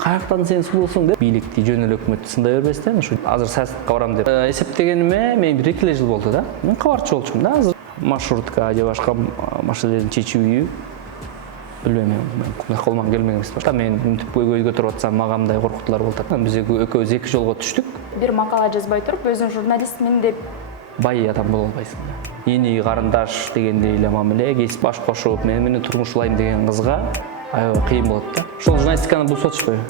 каяктан сен сулуусуң деп бийликти жөн эле өкмөттү сындай бербестен ушу азыр саясатка барам деп эсептегениме мен бир 2 жыл болду да. Мен кабарчы болчумун да. Азыр маршрутка же башка маселелерди чечүүгө билбейм, колуман келмеген эмес. Мен мынтип көйгөй көтөрүп атсам мага мындай коркутуулар болуп атат. Биз экөөбүз 2 жолго түштүк. Бир макала жазбай туруп өзүң журналистмин деп бай адам боло албайсың да. Эни карындаш дегендей эле мамиле, кесип баш кошуп, мен менен турмуш улайм деген кызга аябай кыйын болот да. Ошол журналистиканы бузуп атышпайбы?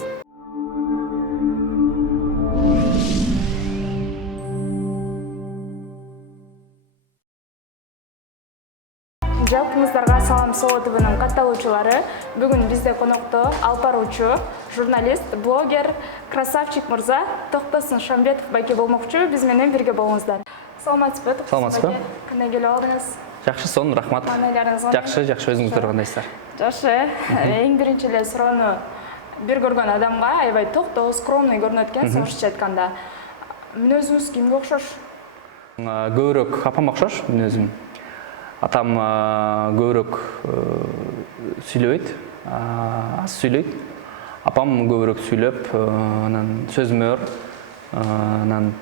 Жалпыңыздарга салам, Соло ТВнын катталуучулары. Бүгүн бизде конокто алып баруучу, журналист, блогер, красавчик мырза Токтосун Шамбетов байке болмокчу. Биз менен бирге болуңуздар. Саламатсызбы? Саламатсызбы? Кандай келип алдыңыз? Жакшы, сонун рахмат. Жакшы, өзүңүздөр кандайсыздар? Жакшы. Эң биринчи эле суроону бир көргөн адамга аябай токтоо, скромный көрүнөт экен, орусча айтканда. Мүнөзүңүз кимге окшош? Көбүрөөк апама окшош мүнөзүм. Атам көбүрөөк сүйлөбөйт, аз сүйлөйт. Апам көбүрөөк сүйлөп, анан сөзмөр, анан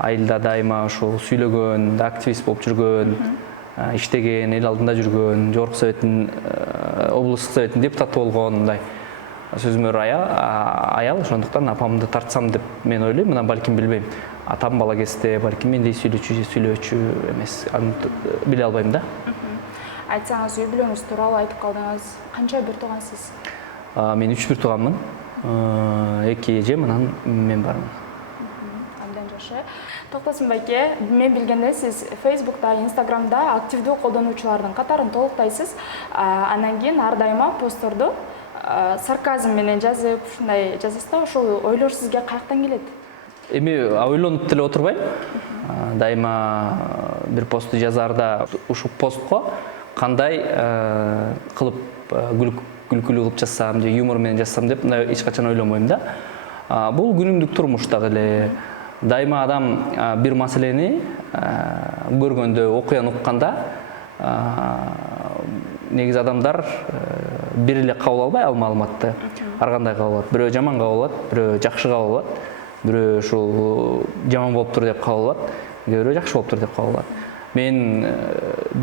айылда дайыма ошол сүйлөгөн, активист болуп жүргөн, иштеген, эл алдында жүргөн, жогорку советтин, облустук советтин депутаты болгон, мындай сөзмөр аял. Ошондуктан апамды тартсам деп мен ойлойм. Мына балким билбейм. Атам бала кезде балким мендей сүйлөчү же сүйлөөчү эмес, аны биле албайм да. Айтсаңыз, үй бүлөңүз тууралуу айтып калдыңыз. Канча бир туугансыз? Мен 3 бир тууганмын. 2 эжем, анан мен бармын. Абдан жакшы. Токтосун байке, мен билгенде сиз Facebook'та, Instagram'да активдүү колдонуучулардын катарын толуктайсыз. Анан кийин ар дайыма постторду сарказм менен жазып, ушундай жазасыз да. Ошол ойлор сизге каяктан келет? Эми ойлонуп деле отурбайм. Дайыма бир посту жазаарда ушул постко кандай кылып күлкүлүү кылып жазсам же юмор менен жазсам деп эч качан ойлонбойм да. Бул күнүмдүк турмуштагы эле дайыма адам бир маселени көргөндө, окуяны укканда негизи адамдар бир эле кабыл албай ал маалыматты. Ар кандай кабыл алат. Бирөө жаман кабыл алат, бирөө жакшы кабыл алат. Бирөө ушул жаман болуптур деп кабыл алат, бирөө жакшы болуптур деп кабыл алат. Мен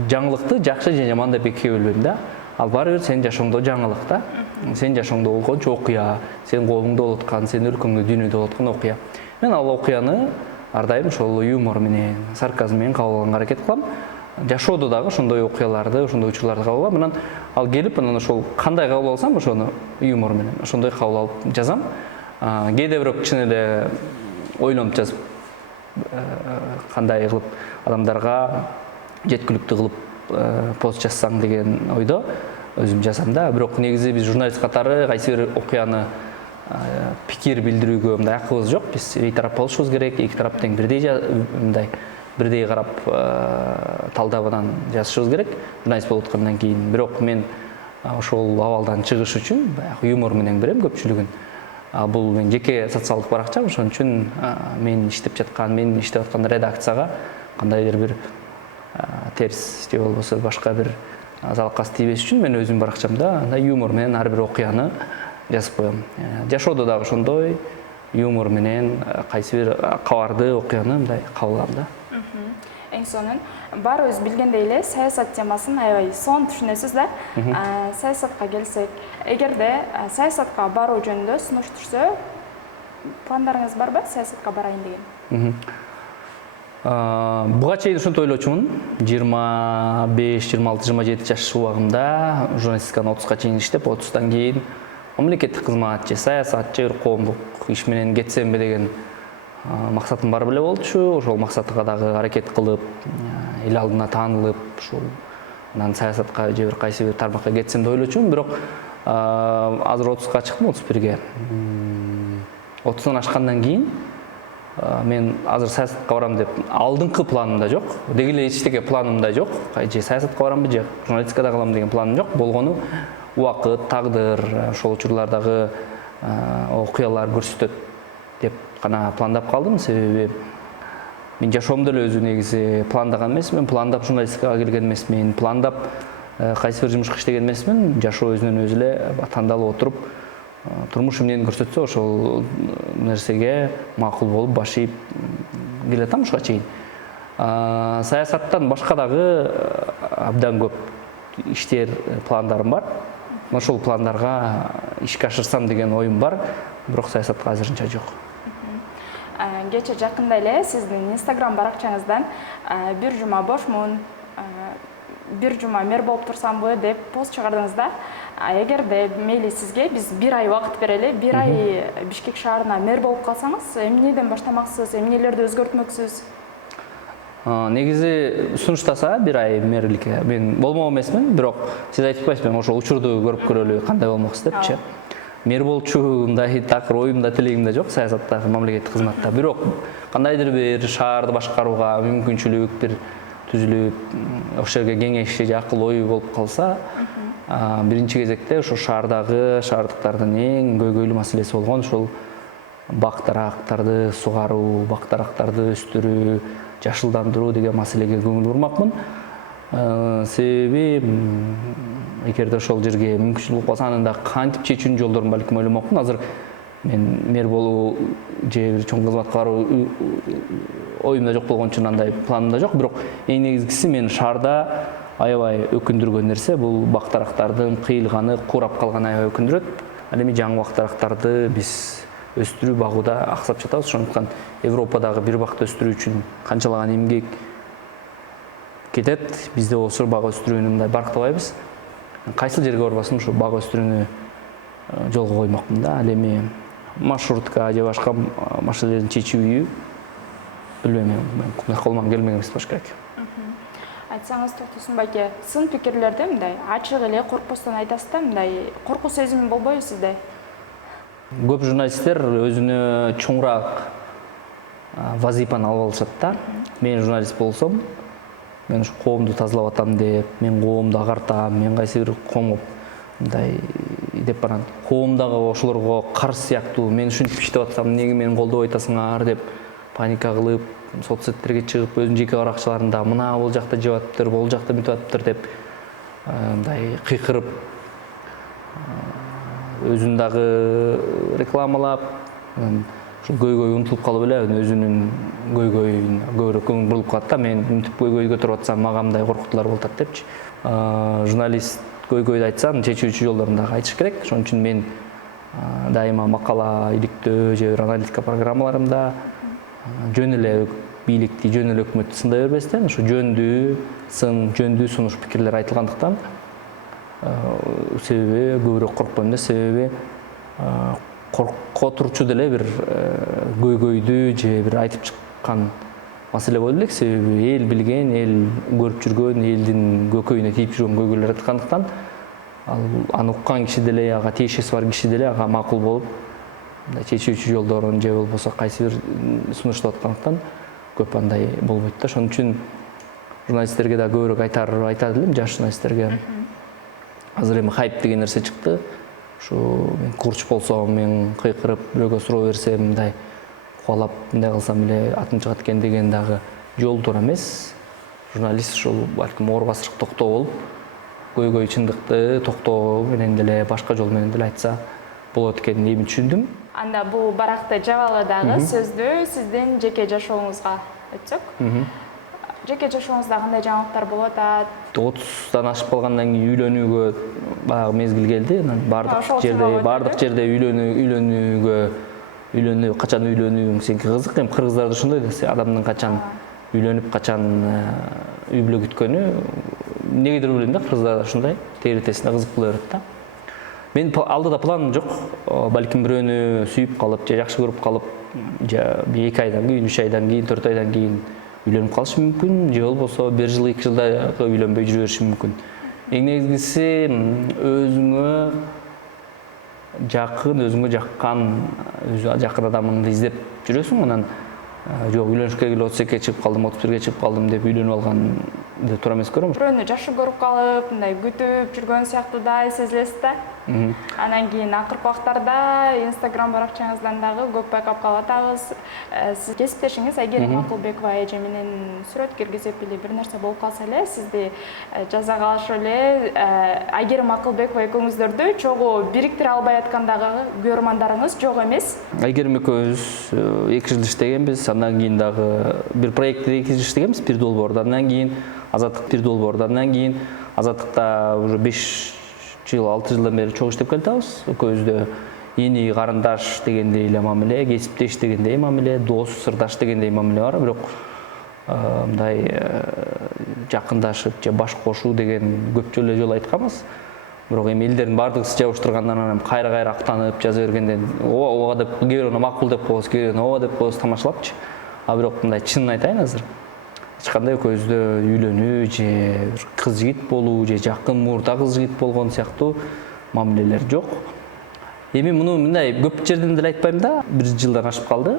жаңылыкты жакшы же жаман деп экиге бөлбөйм да. Ал баары бир сенин жашооңдо жаңылык да. Сенин жашооңдо болгончу окуя, сенин колуңда болуп аткан, сенин өлкөңдө, дүйнөдө болуп аткан окуя. Мен ал окуяны ар дайым ошол юмор менен, сарказм менен кабыл алганга аракет кылам. Жашоодо дагы ошондой окуяларды, ошондой учурларды кабыл алам. Анан ал келип, анан ошол кандай кабыл алсам, ошону юмор менен, ошондой кабыл алып жазам. Кээде бирок чын эле ойлонуп жазып, кандай кылып адамдарга жеткиликтүү кылып пост жазсаң деген ойдо өзүм жазам да. Бирок негизи биз журналист катары кайсы бир окуяны пикир билдирүүгө мындай акыбыз жок. Биз бейтарап болушубуз керек, эки тарап тең бирдей карап талдап анан жазышыбыз керек. Журналист болуп аткандан кийин. Бирок мен ошол абалдан чыгыш үчүн баягы юмор менен берем көпчүлүгүн. Бул мен жеке социалдык баракчам, ошон үчүн мен иштеп жаткан, мен иштеп аткан редакцияга кандайдыр бир терс же болбосо башка бир залаккас тийбеш үчүн мен өзүм баракчамда юмор менен ар бир окуяны жазып коем. Жашоодо дагы ошондой юмор менен кайсы бир кабарды, окуяны мындай кабыл алам да. Эң сонун. Баарыбыз билгендей эле саясат темасын аябай сонун түшүнөсүз да. Саясатка келсек, эгерде саясатка баруу жөнүндө сунуш түшсө, пландарыңыз барбы саясатка барайын деген? Буга чейин ушинтип ойлочумун. 25, 26, 27 жаш убагымда журналистиканы 30га чейин иштеп, 30тан кийин мамлекеттик кызмат же саясат же коомдук иш менен кетсемби деген максатым бар беле болчу. Ошол максатка дагы аракет кылып, эл алдына таанылып, ушул анан саясатка же бир кайсы бир тармакка кетсем деп ойлочумун. Бирок азыр 30га чыктым, 31ге. 30дан ашкандан кийин мен азыр саясатка барам деп алдыңкы планымда жок. Деги эле эчтеке планымда жок. Же саясатка барамбы же журналистикада калам деген планым жок. Болгону убакыт, тагдыр, ошол учурлардагы окуялар көрсөтөт деп гана пландап калдым. Себеби мен жашоомдо эле өзү негизи пландаган эмесмин. Пландап журналистикага келген эмесмин. Пландап кайсы бир жумушка иштеген эмесмин. Жашоо өзүнөн өзү эле тандалып отуруп турмуш эмнени көрсөтсө ошол нерсеге макул болуп баш ийип келатам ушуга чейин. Саясаттан башка дагы абдан көп иштер, пландарым бар. Ошол пландарга ишке ашырсам деген оюм бар, бирок саясатка азырынча жок. Кече жакында эле сиздин Instagram баракчаңыздан бир жума бошмун, бир жума мэр болуп турсамбы деп пост чыгардыңыз да. Эгерде мейли сизге биз бир ай убакыт берели, бир ай Бишкек шаарына мэр болуп калсаңыз, эмнеден баштамаксыз, эмнелерди өзгөртмөксүз? Негизи сунуштаса бир ай мэрликке мен болмок эмесмин, бирок сиз айтып коесузбу, ошо учурду көрүп көрөлү кандай болмоксуз депчи. Мэр болчу мындай такыр оюмда, тилегимде жок саясатта, мамлекеттик кызматта. Бирок кандайдыр бир шаарды башкарууга мүмкүнчүлүк бир түзүлүп, ошол жерге кеңешчи же акыл ою болуп калса, биринчи кезекте ошо шаардыктардын эң көйгөйлүү маселеси болгон ушул бак-дарактарды сугаруу, бак-дарактарды өстүрүү, жашылдандыруу деген маселеге көңүл бурмакмын. Себеби эгерде ошол жерге мүмкүнчүлүк болсо, анын да кантип чечүүнүн жолдорун балким ойломокмун. Азыр мен мэр болуу же бир чоң кызматка баруу оюмда жок болгон үчүн андай планымда жок, бирок эң негизгиси мен шаарда аябай өкүндүргөн нерсе бул бак-дарактардын кыйылганы, курап калганы аябай өкүндүрөт. Ал эми жаңы бак-дарактарды биз өстүрүү, багууда аксап жатабыз. Ошондуктан Европадагы бир бакты өстүрүү үчүн канчалаган эмгек кетет, бизде болсо бак өстүрүүнү мындай барктабайбыз. Кайсыл жерге барбасын ошо бак өстүрүүнү жолго коймокмун да. Ал эми маршрутка же башка маселелердин чечүүгө билбейм, мен колуман келмеген эмес болуш керек. Айтсаңыз, Токтосун байке, сын пикирлерди мындай ачык эле коркпостон айтасыз да, мындай коркуу сезими болбойбу сизде? Көп журналисттер өзүнө чоңураак вазипаны алып алышат да. Мен журналист болсом, мен ушу коомду тазалап атам деп, мен коомду агартам, мен кайсы бир коомго мындай деп барам. Коомдагы ошолорго каршы сыяктуу, мен ушинтип иштеп атсам, эмнеге мени колдобой атасыңар деп паника кылып, соцсеттерге чыгып, өзүнүн жеке баракчаларында мына бул жакта жеп атыптыр, бул жакта бүтүп атыптыр деп мындай кыйкырып, өзүн дагы рекламалап, ушул көйгөй унутулуп калып эле өзүнүн көйгөйүн көбүрөөк көңүл буруп калат да. Мен мынтип көйгөй көтөрүп атсам, мага мындай коркутуулар болуп атат депчи. Журналист көйгөйдү айтса, чечүүчү жолдорун дагы айтыш керек. Ошон үчүн мен дайыма макала иликтөө же бир аналитика программаларымда жөн эле бийликти, жөн эле өкмөттү сындай бербестен, ушу жөндүү сунуш пикирлер айтылгандыктан себеби көбүрөөк коркпойм да. Себеби корко турчу деле бир көйгөйдү же бир айтып чыккан маселе болду элек. Себеби эл билген, эл көрүп жүргөн, элдин көкөйүнө тийип жүргөн көйгөйлөр айткандыктан аны уккан киши деле, ага тиешеси бар киши деле ага макул болуп чечүүчү жолдорун же болбосо кайсы бир сунуштап аткандыктан көп андай болбойт да. Ошон үчүн журналисттерге да көбүрөөк айтат элем, жаш журналисттерге. Азыр эми хайп деген нерсе чыкты. Ушу мен курч болсом, мен кыйкырып бирөөгө суроо берсем, мындай кубалап мындай кылсам эле атым чыгат экен деген дагы жол туура эмес. Журналист ушул балким оор басырык токтоо болуп, көйгөй чындыкты токтоо менен деле, башка жол менен деле айтса болот экенин эми түшүндүм. Анда бул баракты жабалы дагы сөздү сиздин жеке жашооңузга өтсөк. Жеке жашооңузда кандай жаңылыктар болуп атат? 30-дан ашып калгандан кийин үйлөнүүгө баягы мезгил келди. Бардык жерде үйлөнүү, качан үйлөнүүң сеники кызык. Эми кыргыздарда ушундай да, адамдын качан үйлөнүп, качан үй бүлө күткөнү негедир билбейм да, кыргыздарда ушундай тегеретесине кызык боло берет да. Мен алдыда планым жок. Балким бирөөнү сүйүп калып же жакшы көрүп калып, же 2 айдан кийин, 3 айдан кийин, 4 айдан кийин үйлөнүп калышы мүмкүн, же болбосо 1 жыл, 2 жылда үйлөнбөй жүрө бериши мүмкүн. Эң негизгиси өзүңө жакын, өзүңө жаккан, жакын адамыңды издеп жүрөсүң. Анан жок үйлөнүшкө келип 32-ге чыгып калдым, 31-ге чыгып калдым деп үйлөнүп алган деп тура эмес көрөм. Бирөөнү жакшы көрүп калып, мындай күтүп жүргөн сыяктуу да сезилесиз да. Анан кийин акыркы убактарда Instagram баракчаңыздан дагы көп байкап калып атабыз. Сиз кесиптешиңиз Айгерим Акылбекова эже менен сүрөт киргизип эле бир нерсе болуп калса эле сизди жаза калышып эле Айгерим Акылбекова экөөңүздөрдү чогуу бириктире албай аткандагы көрөрмандарыңыз жок эмес. Айгерим экөөбүз 2 жыл иштегенбиз, андан кийин дагы бир проектте 2 жыл иштегенбиз, бир долбоордо, андан кийин Азаттык бир долбоордо, андан кийин Азаттыкта уже 5 жыл 6 жылдан бери чогуу иштеп келатабыз. Экөөбүздө эни карындаш дегендей эле мамиле, кесиптеш дегендей мамиле, дос, сырдаш дегендей мамиле бар, бирок мындай жакындашып же баш кошуу деген көп жолу айтканбыз. Бирок эми элдердин баардыгы жабыштыргандан анан кайра актанып жаза бергенден ооба деп кээ бирөөнө макул деп коебуз, кээ бирөөнө ооба деп коебуз, тамашалапчы. А бирок мындай чынын айтайын азыр. Эч кандай экөөбүздө үйлөнүү же кыз жигит болуу же жакын мурда кыз жигит болгон сыяктуу мамилелер жок. Эми муну мындай көп жерден деле айтпайм да, 1 жылдан ашып калды.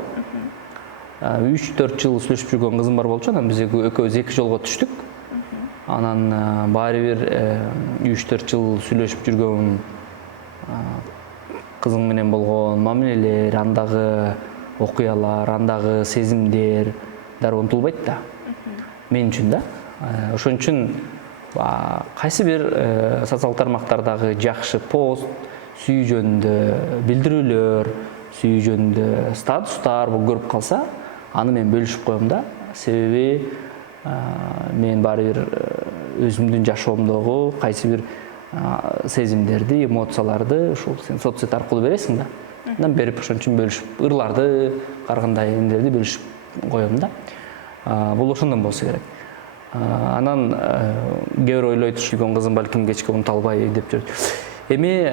3-4 жыл сүйлөшүп жүргөн кызым бар болчу, анан биз экөөбүз 2 жолго түштүк. Анан баары бир 3-4 жыл сүйлөшүп жүргөн кызың менен болгон мамилелер, андагы окуялар, андагы сезимдер дароо унутулбайт да. Мен үчүн да. Ошон үчүн кайсы бир социалдык тармактардагы жакшы пост, сүйүү жөнүндө билдирүүлөр, сүйүү жөнүндө статустар көрүп калса, аны мен бөлүшүп коем да. Себеби мен баары бир өзүмдүн жашоомдогу кайсы бир сезимдерди, эмоцияларды ушул сен соцсет аркылуу бересиң да. Андан берип ошон үчүн бөлүшүп, ырларды, каргындай эмелерди бөлүшүп коем да. Бул ошондон болсо керек. Анан кээ бир ойлойт, ушул кызым балким кечке унута албай деп жүрөт. Эми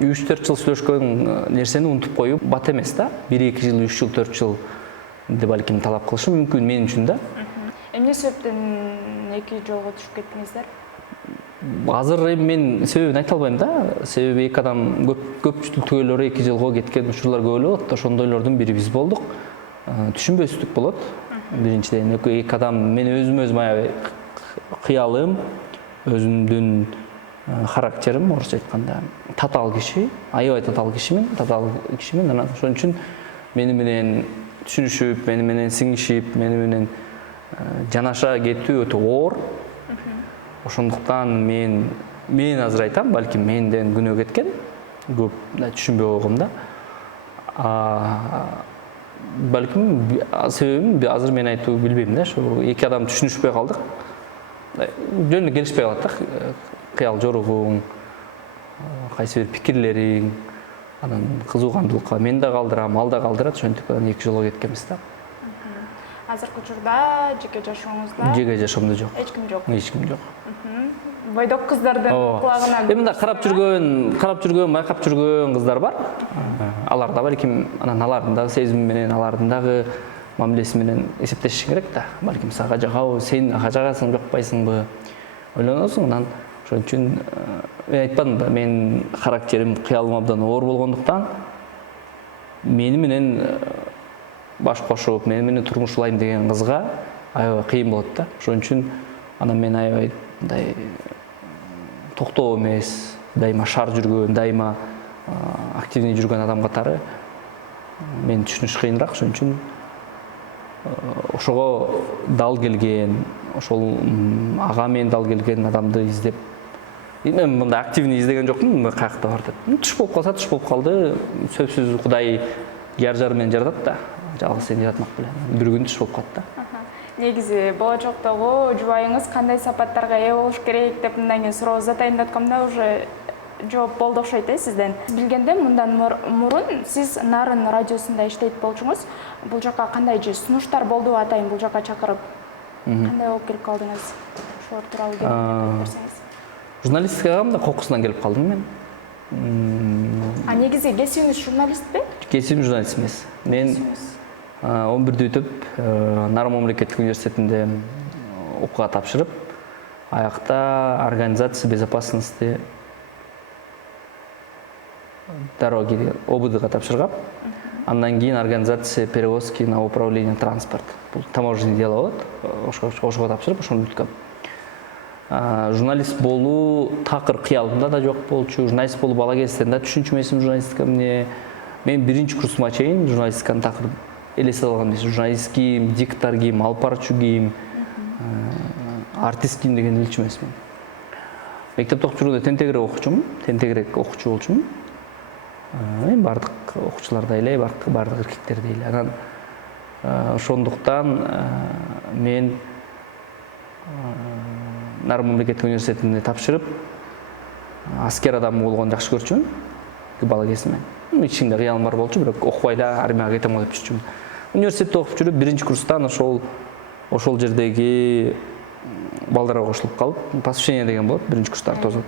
3-4 жыл сүйлөшкөн нерсени унутуп коюу бат эмес да. 1-2 жыл, 3 жыл, 4 жыл деп балким талап кылышы мүмкүн мен үчүн да. Эмне себептен 2 жолго түшүп кеттиңиздер? Азыр эми мен себебин айта албайм да. Себеби эки адам көпчүлүк түгөлөрү 2 жылга кеткен учурлар көп эле болот. Ошондойлордун бири биз болдук. Түшүнбөстүк болот. Биринчиден эки адам, мен өзүм аябай кыялым, өзүмдүн характерим, орусча айтканда, татаал киши, аябай татаал кишимин, анан ошон үчүн мени менен түшүнүшүп, мени менен сиңишип, мени менен жанаша кетүү өтө оор. Ошондуктан мен азыр айтам, балким менден күнөө кеткен, көп түшүнбөй койгом да. Балким себебин азыр мен айтуу билбейм да. Ошо эки адам түшүнүшпөй калдык. Жөнүндө келишпей калат да. Кыял жоругуң, кайсы бир пикирлериң, анан кызуугандуулукка мен да калдырам, ал да калдырат, ошентип анан 2 жолго кеткенбиз да. Азыркы учурда жеке жашооңузда? Жеке жашоомдо жок. Эч ким жок. Эч ким жок. Бойдок кыздардын кулагына. Эми мында карап жүргөн, байкап жүргөн кыздар бар. Алар да балким анан алардын дагы сезими менен, алардын дагы мамилеси менен эсептешиш керек да. Балким сага жагабы, сен ага жагасың, жакпайсыңбы? Ойлоносуң, анан ошон үчүн мен айтпадым да, мен характерим, кыялым абдан оор болгондуктан мени менен баш кошуп, мени менен турмуш улайм деген кызга аябай кыйын болот да. Ошон үчүн анан мен аябай мындай токтоо эмес, дайыма шар жүргөн, дайыма активный жүргөн адам катары мен түшүнүш кыйыныраак. Ошон үчүн ошого дал келген, ошол ага мен дал келген адамды издеп, мен мындай активный издеген жокмун, каякта бар деп. Түш болуп калса түш болуп калды. Сөзсүз Кудай жар менен жаратат да. Жалгыз сени жаратмак белән. Бир күн түш болуп калат да. Негизи болочоктогу жубайыңыз кандай сапаттарга ээ болуш керек деп мындан кийин суроо затайын деп аткамда уже жооп болду окшойт сизден. Билгенде мындан мурун сиз Нарын радиосунда иштейт болчуңуз. Бул жака кандай же сунуштар болду атайын бул жака чакырып? Кандай болуп келип калдыңыз? Ошолор тууралуу кеңештерди берсеңиз. Журналистикага мындай кокусунан келип калдым мен. Негизи кесибиңиз журналистпи? Кесибим журналист эмес. Мен 11-дү бүтүп, Нарын мамлекеттик университетинде окууга тапшырып, аякта организация безопасности дороги ОБДга тапшыргам. Андан кийин организация перевозки на управление транспорт. Бул таможенный дело болот. Ошого тапшырып, ошону бүткөм. журналист болуу такыр кыялымда да жок болчу. Журналист болуп бала кезден да түшүнчүм эсим журналистика эмне. Мен биринчи курсума чейин журналистиканы такыр элесе алгам эмес. Журналист кийим, диктор кийим, алып барчу кийим, артист кийим дегенди билчү эмесмин. Мектепте окуп жүргөндө тентегирээк окуучу болчумун. Бардык окуучулардай эле, бардык эркектердей эле. Анан ошондуктан мен Нарын мамлекеттик университетине тапшырып, аскер адамы болгонду жакшы көрчүмүн. Бала кезимден. Ичимде кыялым бар болчу, бирок окубай эле армияга кетем деп жүрчүмүн. Университетте окуп жүрүп, биринчи курстан ошол жердеги балдарга кошулуп калып, посвящение деген болот, биринчи курстар тозот.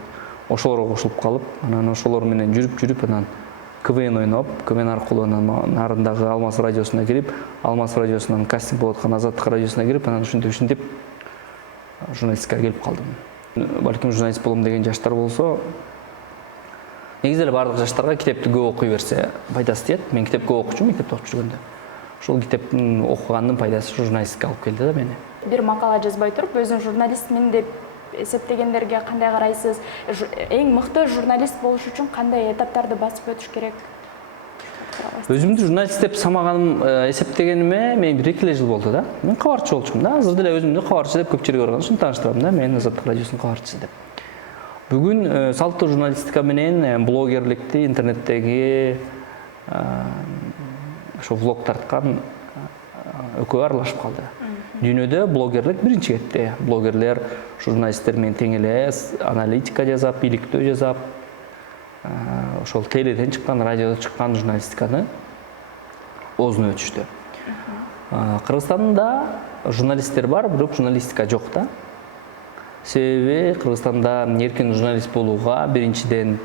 Ошолорго кошулуп калып, анан ошолор менен жүрүп, анан КВН ойноп, КВН аркылуу Нарындагы Алмаз радиосуна кирип, Алмаз радиосунан кастинг болуп аткан Азаттык радиосуна кирип, анан ушинтип журналистикага келип калдым. Балким журналист болом деген жаштар болсо, негизи эле бардык жаштарга китепти көп окуй берсе пайдасы тиет. Мен китеп көп окучумун мектепте окуп жүргөндө. Ошол китептин окугандын пайдасы журналистикага алып келди да мени. Бир макала жазбай туруп, өзүң журналистмин деп эсептегендерге кандай карайсыз? Эң мыкты журналист болуш үчүн кандай этаптарды басып өтүш керек? Өзүмдү журналист деп самаганым, эсептегениме мен 1-2 жыл болду да. Мен кабарчы болчумун да. Азыр деле өзүмдү кабарчы деп көп жерге барган үчүн тааныштырам да. Мен Азаттык радиосунун кабарчысы деп. Бүгүн салттуу журналистика менен блогерликти, интернеттеги ошо влог тарткан экөө аралашып калды. Дүйнөдө блогерлик биринчи кетти. Блогерлер журналисттер менен тең эле аналитика жасап, иликтөө жасап, ошол теледен чыккан, радиодон чыккан журналистиканы оозуна өтүштү. Кыргызстанда журналисттер бар, бирок журналистика жок да. Себеби Кыргызстанда эркин журналист болууга биринчиден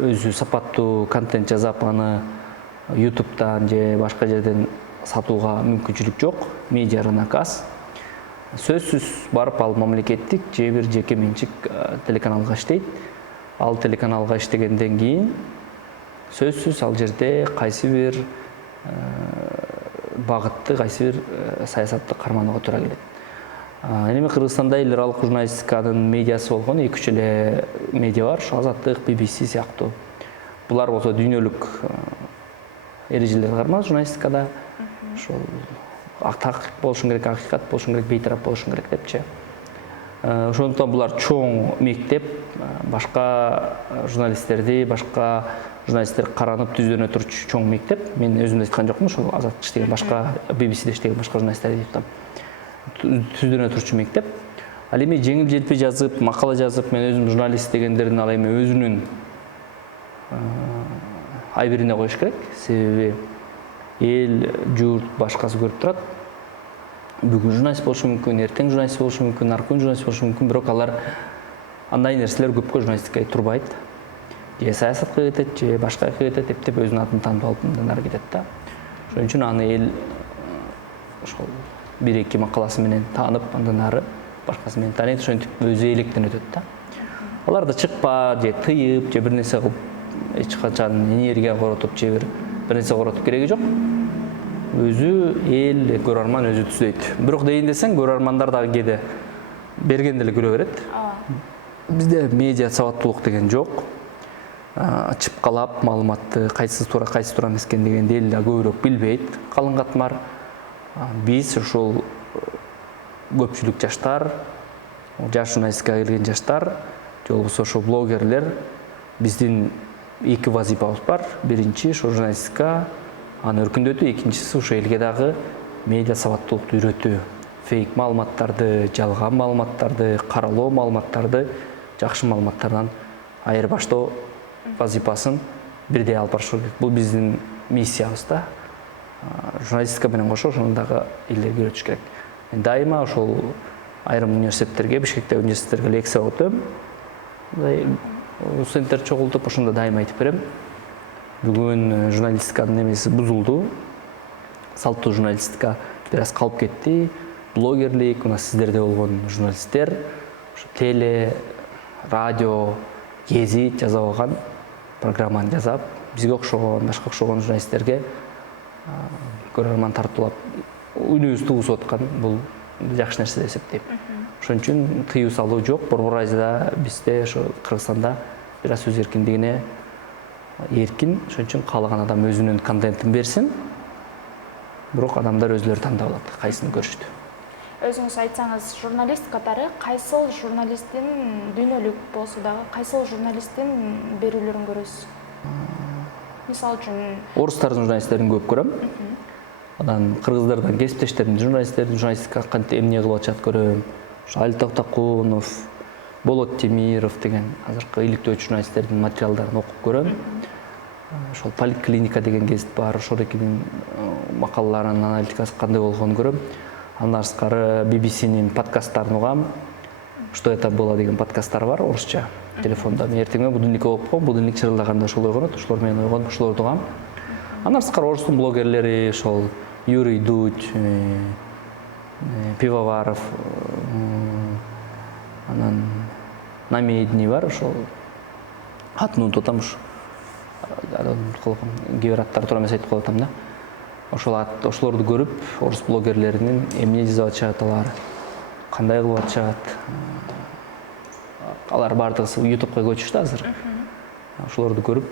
өзү сапаттуу контент жасап, аны YouTube'дан же башка жерден сатууга мүмкүнчүлүк жок, медиа рынок аз. Сөзсүз барып ал мамлекеттик же бир жеке менчик телеканалга иштейт. Ал телеканалга иштегенден кийин сөзсүз ал жерде кайсы бир багытты, кайсы бир саясатты карманууга туура келет. Эми Кыргызстанда эл аралык журналистиканын медиасы болгон 2-3 эле медиа бар, Азаттык, BBC сыяктуу. Булар болсо дүйнөлүк эрежелерди кармайт журналистикада. Ошол так болушун керек, акыйкат болушун керек, бейтарап болушун керек депчи. Ошондуктан булар чоң мектеп, башка журналисттерди, башка журналисттер каранып түздөнө турчу чоң мектеп. Мен өзүм айткан жокмун, ошол Азаттык иштеген башка, BBC'де иштеген башка журналисттерди деп атам. Түздөнө турчу мектеп. Ал эми жеңил-желпи жазып, макала жазып, мен өзүм журналист дегендердин ал эми өзүнүн айбирине коюш керек. Себеби эл, журт, башкасы көрүп турат. Бүгүн журналист болушу мүмкүн, эртең журналист болушу мүмкүн, аркы журналист болушу мүмкүн, бирок алар андай нерселер көпкө журналистикага турбайт. Же саясатка кетет, же башка жака кетет деп өзүнүн атын таанып алып мындан ары кетет да. Ошон үчүн аны эл ошол 1-2 макаласы менен таанып, андан ары башкасы менен тааныйт, ошентип өзү электен өтөт да. Аларды чыкпа, же тыйып, же бир нерсе кылып, эч качан энергия коротуп, же бир нерсе коротуп кереги жок. Өзү эл, көрөрман өзү түзөйт. Бирок дейин десең, көрөрмандар дагы кээде берген деле күлө берет. Бизде медиа сабаттуулук деген жок. Чыпкалап маалыматты кайсы туура, кайсы туура эмес экен дегенди эл да көбүрөөк билбейт. Калың катмар. Биз ушул көпчүлүк жаштар, жаш журналистикага келген жаштар, же болбосо ошо блогерлер, биздин 2 вазифабыз бар. Биринчи ошо журналистика, аны өркүндөтүү, экинчиси ошо элге дагы медиа сабаттуулукту үйрөтүү. Фейк маалыматтарды, жалган маалыматтарды, каралоо маалыматтарды жакшы маалыматтардан айырбаштоо вазифасын бирдей алып барыш керек. Бул биздин миссиябыз да. Журналистика менен кошо ошону дагы элдерге үйрөтүш керек. Мен дайыма ошол айрым университеттерге, Бишкектеги университеттерге лекция окутам. Студенттер чогултуп, ошондо дайыма айтып берем. Бүгүн журналистиканын эмеси бузулду. Салттуу журналистика бир аз калып кетти. Блогерлик, мына сиздерде болгон журналисттер, ошо теле, радио, гезит жаза алган программаны жасап, бизге окшогон, башка окшогон журналисттерге көрөрман тартуулап, үнүбүздү угузуп аткан бул жакшы нерсе деп эсептейм. Ошон үчүн тыюу салуу жок. Борбор Азияда, бизде, ошо Кыргызстанда бир аз сөз эркиндигине эркин. Ошон үчүн каалаган адам өзүнүн контентин берсин. Бирок адамдар өзүлөрү тандап алат, кайсыны көрүштү. Өзүңүз айтсаңыз, журналист катары кайсыл журналисттин дүйнөлүк болсо дагы кайсыл журналисттин берүүлөрүн көрөсүз? Мисалы үчүн Орустардын журналисттерин көп көрөм. Анан кыргыздардан кесиптештеримдин журналисттердин журналистика кантип эмне кылып атышат көрөм. Ошо Али Токтокунов, Болот Темиров деген азыркы иликтөөчү журналисттердин материалдарын окуп көрөм. Ошол Поликлиника деген гезит бар, ошол экинин макалаларынын аналитикасы кандай болгонун көрөм. Андан сырткары BBC-нин подкасттарын угам. Что это было деген подкасттар бар орусча телефонда. Мен эртең менен будильник окуп, будильник чырылдаганда ошол ойгонот, ошолор менен ойгонуп, ошолорду угам. Андан сырткары орустун блогерлери, ошол Юрий Дудь, Пивоваров, анан Намедни бар, ошол атын унутуп атам, кээ бир аттары туура эмес айтып калып атам да. Ошолорду көрүп, орус блогерлеринин эмне жазып атышат, алар кандай кылып атышат. Алар бардыгысы YouTube'га көчүштү азыр. Ошолорду көрүп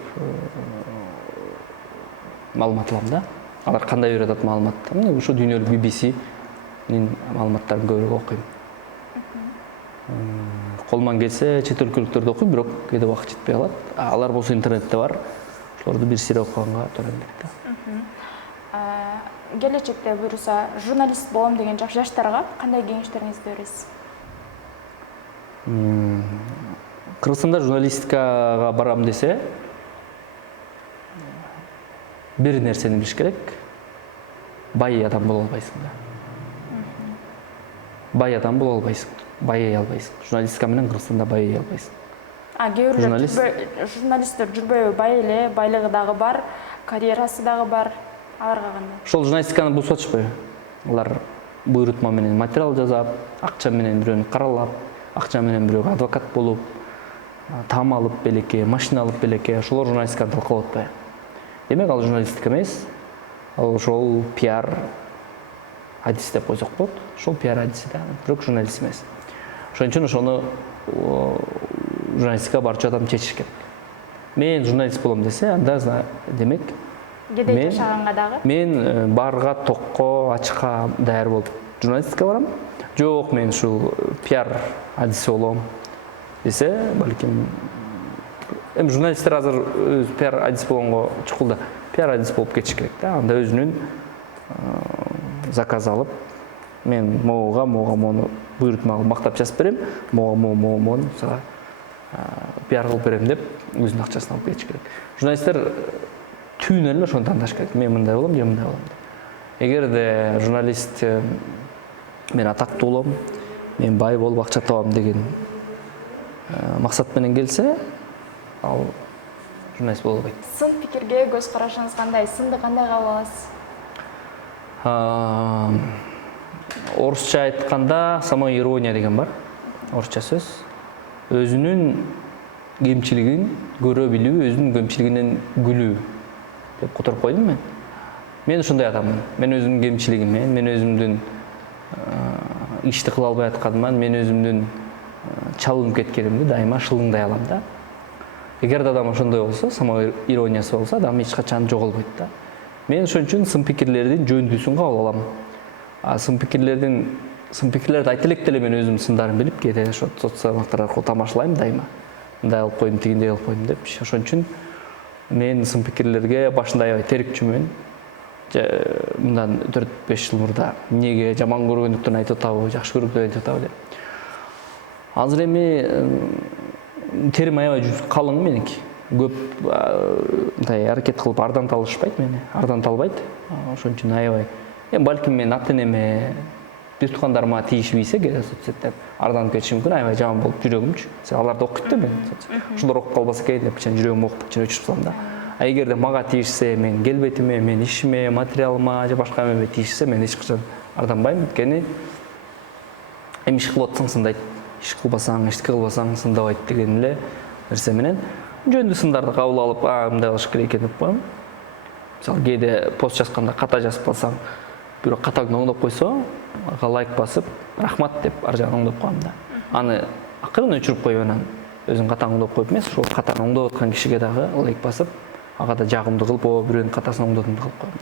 маалымат алам да. Алар кандай берип атат маалымат. Мына ушу дүйнөлүк BBC-нин маалыматтарын көбүрөөк окуйм. Колуман келсе чет өлкөлүктөрдү окуйм, бирок кээде убакыт жетпей калат. Алар болсо интернетте бар. Ошолорду бир сире окуганга туура келет да. Келечекте буюрса журналист болом деген жаштарга кандай кеңештериңизди бересиз? Кыргызстанда журналистикага барам десе, бир нерсени билиш керек. Бай адам боло албайсың да. Бай адам боло албайсың, байый албайсың. Журналистика менен Кыргызстанда байый албайсың. Кээ бирлер журналисттер жүрбөйбү, бай эле, байлыгы дагы бар, карьерасы дагы бар. Аларга кандай? Ошол журналистиканы бузуп атышпайбы? Алар буйрутма менен материал жазап, акча менен бирөөнү каралап, акча менен бирөөгө адвокат болуп, таам алып белекке, машина алып белекке, ошолор журналистиканы талкалап атпайбы? Демек ал журналистика эмес, ал ошол пиар адис деп койсок болот. Ошол пиар адиси да, бирок журналист эмес. Ошон үчүн ошону журналистикага барчу адам чечиш керек. Мен журналист болом десе, анда демек кедей жашаганга дагы мен барга, токко, ачка даяр болуп журналистикага барам. Жок, мен ушул пиар адиси болом десе, балким журналисттер азыр пиар адис болгонго чукул да, пиар адис болуп кетиш керек да. Анда өзүнүн заказ алып, мен могуга мону буйрутма кылып мактап жазып берем, мону сага пиар кылып берем деп өзүнүн акчасын алып кетиш керек. Журналисттер түйүнөн эле ошону тандаш керек. Мен мындай болом, же мындай болом деп. Эгерде журналист мен атактуу болом, мен бай болуп акча табам деген максат менен келсе, ал журналист боло албайт. Сын пикирге көз карашыңыз кандай? Сынды кандай кабыл аласыз? Орусча айтканда самоирония деген бар. Орусча сөз. Өзүнүн кемчилигин көрө билүү, өзүнүн кемчилигинен күлүү деп которуп койдум мен. Мен ушундай адаммын. Мен өзүмдүн кемчилигиммен, мен өзүмдүн ишти кыла албай атканыман, мен өзүмдүн чалынып кеткенимди дайыма шылыңдай алам да. Эгерде адам ошондой болсо, самоирониясы болсо, адам эч качан жоголбойт да. Мен ошон үчүн сын пикирлердин жөндүүсүн кабыл алам. Сын пикирлерди айта электе эле мен өзүмдүн сындарын билип, кээде ошо социалдык тармактар аркылуу тамашалайм дайыма. Мындай алып койдум, тигиндей алып койдум деп. Ошон үчүн мен сын пикирлерге башында аябай терикчүмүн. Мындан 4-5 жыл мурда эмнеге жаман көргөндүктөн айтып атабы, жакшы көргөндүктөн айтып атабы деп. Азыр эми терим аябай калың меники. Көп мындай аракет кылып ардан талышпайт мени, ардан талбайт. Ошон үчүн аябай. Балким мен ата энеме, бир тукандарыма тийишпейсе, кээде соцсеттер арданып кетиши мүмкүн, аябай жаман болуп жүрөгүмчү. Аларды окуйт да мен. Ошолор окуп калбаса экен деп жүрөгүм окуп өчүрүп салам да. Эгерде мага тийишсе, мен келбетиме, мен ишиме, материалыма же башка эмеме тийишсе, мен эч качан арданбайм. Өйткөнү эми иш кылып атсаң сындайт, иш кылбасаң, ишти кылбасаң сындабайт деген эле нерсе менен жөндүү сындарды кабыл алып, мындай кылыш керек экен деп коем. Мисалы, кээде пост жазганда ката жазып калсаң, бирок катаңды оңдоп койсо, лайк басып рахмат деп ар жагын оңдоп коем да. Аны акырын өчүрүп коюп анан өзүң катаң оңдоп коюп эмес, ошол катаң оңдоп аткан кишиге дагы лайк басып, ага да жагымдуу кылып, бирөөнүн катасын оңдодум кылып коем.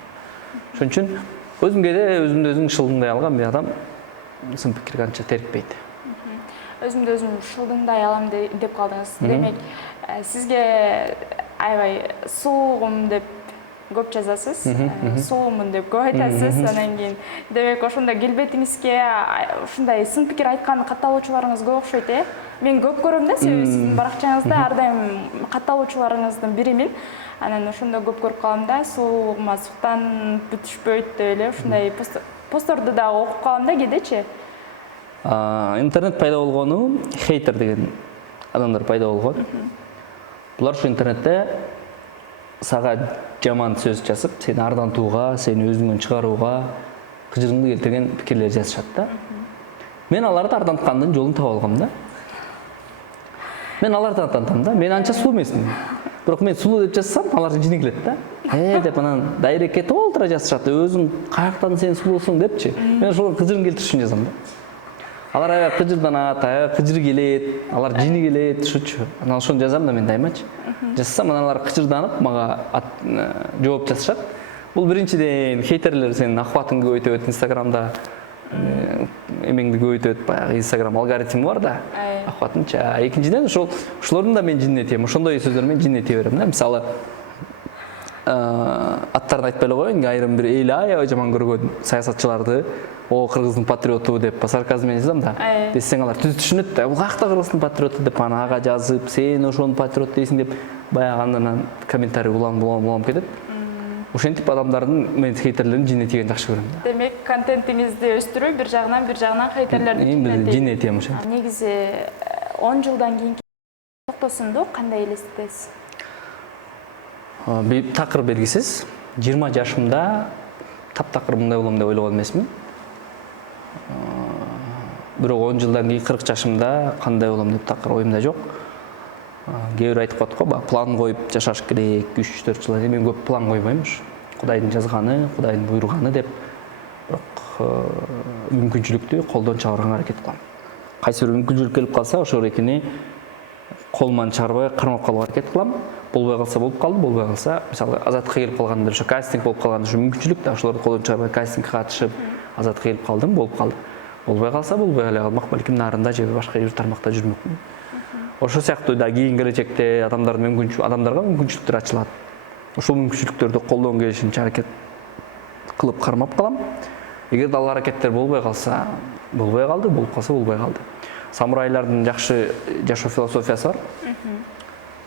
Ошон үчүн өзүмгө да өзүмдү өзүң шылдыңдай алган бир адам сын пикирге анча терикпейт. Өзүмдү өзүм шылдыңдай алам деп калдыңыз. Демек, сизге аябай суугум деп көп жазасыз, суумун деп көп айтасыз. Анан кийин демек ошондой келбетиңизге ушундай сын пикир айткан катталуучуларыңыз көп окшойт, э? Мен көп көрөм да, себеби сиздин баракчаңызда ар дайым катталуучуларыңыздын биримин. Анан ошондо көп көрүп калам да, суугума суктан бүтүшпөйт деп эле ушундай постторду дагы окуп калам да кээдечи. Интернет пайда болгону хейтер деген адамдар пайда болгон. Булар ушу интернетте сага жаман сөз жазып, сени ардантууга, сени өзүңөн чыгарууга, кыжырыңды келтирген пикирлер жазышат да. Мен аларды арданткандын жолун таап алгам да. Мен аларды ардантам да. Мен анча сулуу эмесмин. Бирок мен сулуу деп жазсам, алар жини келет да. Деп анан дайрекке толтура жазышат. Өзүң каяктан сен сулуусуң депчи. Мен ошого кыжырын келтириш үчүн жазам да. Алар аябай кыжырданат, аябай кыжыры келет, алар жини келет, ушучу. Анан ошону жазам да мен дайымачы. Жазсам, анан алар кыжырданып, мага жооп жазышат. Бул биринчиден хейтерлер сенин акыбатыңды көбөйтөт, Инстаграмда эмеңди көбөйтөт, баягы Инстаграм алгоритми бар да, акыбатынча. Экинчиден ошолордун да мен жиннетем, ошондой сөздөр менен жиннете берем да. Мисалы, аттарын айтпай эле коеюн, айрым бир эли аябай жаман көргөн саясатчыларды кыргыздын патриоту деп сарказм менен жазам да. Десең алар түз түшүнөт да, бул каякта кыргыздын патриоту деп ага жазып, сен ошонун патриот дейсиң деп баягы андан комментарий улам кетет. Ошентип адамдардын мен хейтерлерин жиннетигенин жакшы көрөм да. Демек, контентиңизди өстүрүү бир жагынан хейтерлерди жиннетем ошентип. Негизи 10 жылдан кийинки токтосунду кандай элестетесиз? Такыр белгисиз. 20 жашымда таптакыр мындай болом деп ойлогон эмесмин. Бирок 10 жылдан кийин 40 жашымда кандай болом деп такыр оюмда жок. Кээ бир айтып коет го, план коюп жашаш керек, 3-4 жыл. Мен көп план койбойм. Кудайдын жазганы, Кудайдын буйруганы деп. Бирок мүмкүнчүлүктү колдон чыгарганга аракет кылам. Кайсы бир мүмкүнчүлүк келип калса, ошол эркини колуман чыгарбай кармап калууга аракет кылам. Болбой калса болуп калды, болбой калса, мисалы, азаттыкка келип калганда, ошо кастинг болуп калганда, ошо мүмкүнчүлүк да, ошолорду колдон чыгарбай кастингге катышып, азаттыкка келип калдым, болуп калды. Болбой калса, болбой эле калмак, балким нарында же башка бир тармакта жүрмөкмүн. Ошол сыяктуу да кийин келечекте адамдарга мүмкүнчүлүктөр ачылат. Ошол мүмкүнчүлүктөрдү колдон келишинче аракет кылып кармап калам. Эгер ал аракеттер болбой калса, болбой калды, болуп калса болбой калды. Самурайлардын жакшы жашоо философиясы бар.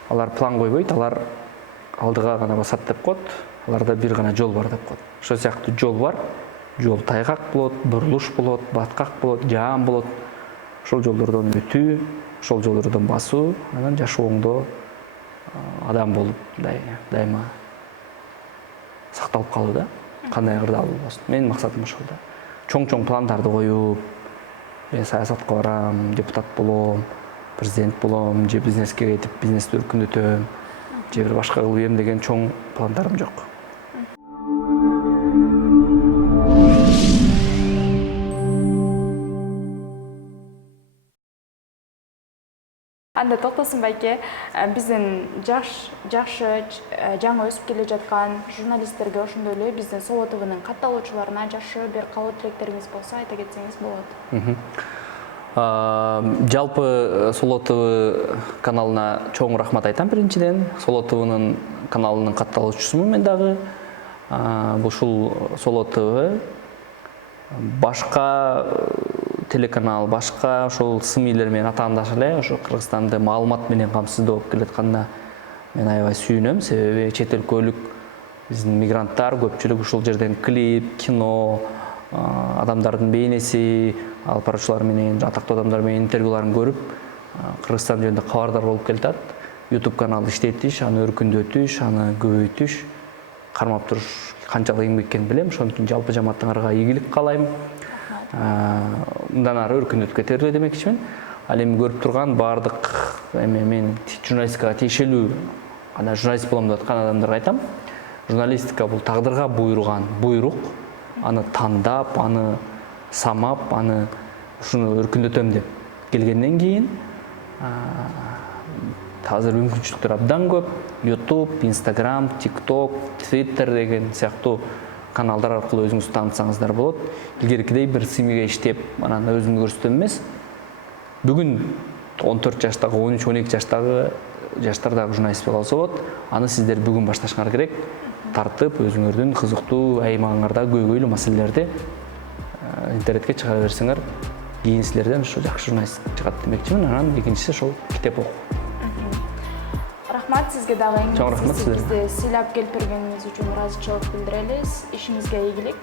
Алар план койбойт, алар алдыга гана басат деп коет. Аларда бир гана жол бар деп коет. Ошол сыяктуу жол бар. Жол тайгак болот, бурулуш болот, баткак болот, жаам болот. Ошол жолдордон өтүү, ошол жолдордон басуу, анан жашооңдо адам болуп дайыма сакталып калуу да. Кандай кырдаал болбосун. Менин максатым ошол да. Чоң пландарды коюп, мен саясатка барам, депутат болом, президент болом, же бизнеске кетип бизнести өркүндөтөм, же бир башка кылып ийем деген чоң пландарым жок. Анда токтосун байке, биздин жакшы жаңы өсүп келе жаткан журналисттерге ошондой эле биздин Соло ТВнын катталуучуларына жакшы бир каалоо тилектериңиз болсо айта кетсеңиз болот. Жалпы Соло ТВ каналына чоң рахмат айтам биринчиден. Соло ТВнын каналынын катталуучусумун мен дагы. Ушул Соло ТВ башка телеканал, башка ошол сын үйлер менен атаандаш эле ошо Кыргызстанды маалымат менен камсыздоо болуп келатканына мен аябай сүйүнөм. Себеби чет өлкөлүк биздин мигранттар көпчүлүк ушул жерден клип, кино, адамдардын бейнеси, алып баруучулар менен, атактуу адамдар менен интервьюларын көрүп, Кыргызстан жөнүндө кабардар болуп келатат. YouTube канал иштетиш, аны өркүндөтүш, аны көбөйтүш, кармап туруш канчалык эмгек экенин билем. Ошон үчүн жалпы жамааттарга ийгилик каалайм. Мындан ары өркүндөтүп кетерле демекчимин. Ал эми көрүп турган баардык мен журналистикага тиешелүү, ана журналист болом деп аткан адамдарга айтам. Журналистика бул тагдырга буйруган буйрук. Аны тандап, аны самап аны ушуну өркүндөтөм деп келгенден кийин азыр мүмкүнчүлүктөр абдан көп. YouTube, Instagram, TikTok, Twitter деген сыяктуу каналдар аркылуу өзүңүздү таанытсаңыздар болот. Илгеркидей бир СМИге иштеп, анан өзүмдү көрсөтөм эмес. Бүгүн 14 жаштагы, 13-12 жаштагы жаштар дагы журналист боло алса болот. Аны сиздер бүгүн башташыңар керек. Тартып, өзүңөрдүн кызыктуу аймагыңарда көйгөйлүү маселелерди интернетке чыгара берсеңер, кийин силерден ушу жакшы журналист чыгат демекчимин. Анан экинчиси ошол китеп окуу. Рахмат сизге дагы. Чоң рахмат сизге. Бизди сыйлап келип бергениңиз үчүн ыраазычылык билдиребиз. Ишиңизге ийгилик.